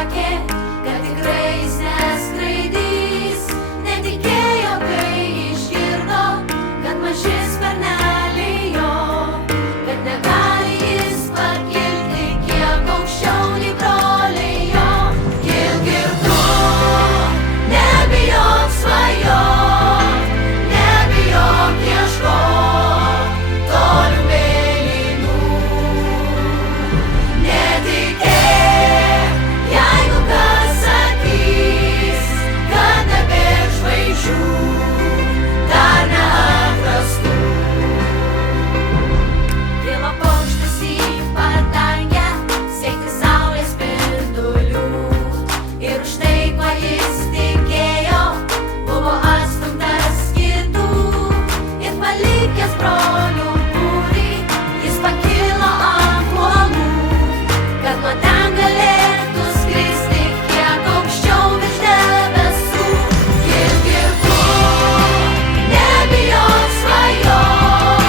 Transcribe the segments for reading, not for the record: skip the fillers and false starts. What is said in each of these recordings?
sakė, kad tikrai jis neskraidys. Netikėjo, kai išgirdo, kad maži sparneliai jo, kad negali jis pakilti kiek aukščiau nei broliai jo. Kilk ir tu, nebijok svajot, nebijok ieškot tolių mėlynų. Netikėk, jeigu kas sakys, kad nebėr žvaigždžių dar neatrastų. Kilo paukštis į padangę, siekti saulės spindulių. Ir už tai, kuo jis tikėjo, buvo atstumtas kitų. Ir palikęs brolių būrį, jis pakilo ant uolų, kad nuo ten galėtų skristi kiek aukščiau virš debesų. Kilk ir tu, nebijok svajot,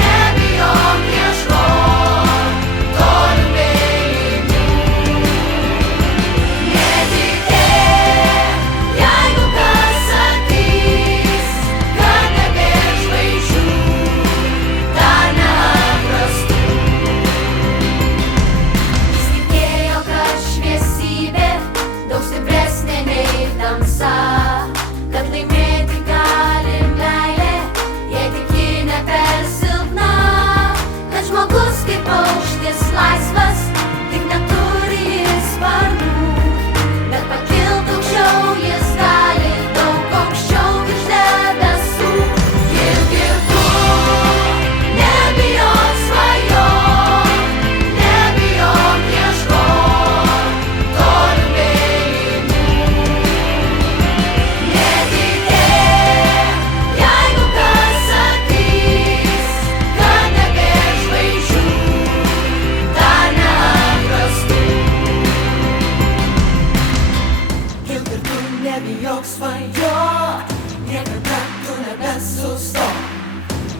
nebijok ieškot tolių mėlynų. Netikėk, jeigu kas sakys, kad nebėr žvaigždžių dar neatrastų. Jis tikėjo, kad šviesybė daug stipresnė nei tamsa, kad laimėti gali meilė, jei tik ji ne per silpna, kad žmogus kaip paukštis laisvas, tik neturi jis sparnų, bet pakilt aukščiau jis gali, daug aukščiau virš debesų. Kilk ir tu, nebijok svajot, nebijok ieškot tolių mėlynų. Netikėk, jeigu kas sakys, kad nebėr žvaigždžių dar neatrastų. Kilk ir tu, nebijok svajot, niekada tu nebesustok.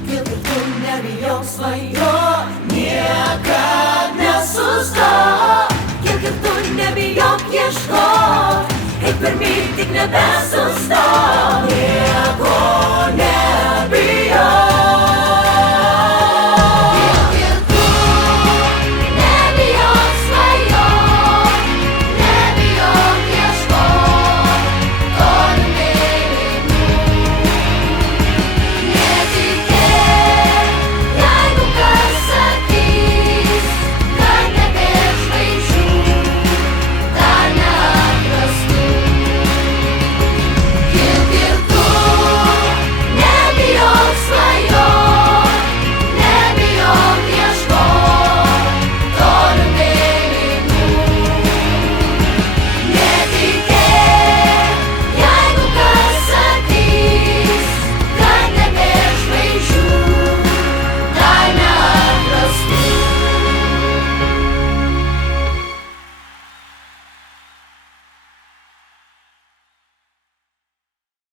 Kilk ir tu, nebijok svajot, niekad nesustok. Kilk ir tu, nebijok ieškot, eik pirmyn, tik nebesustok. Nieko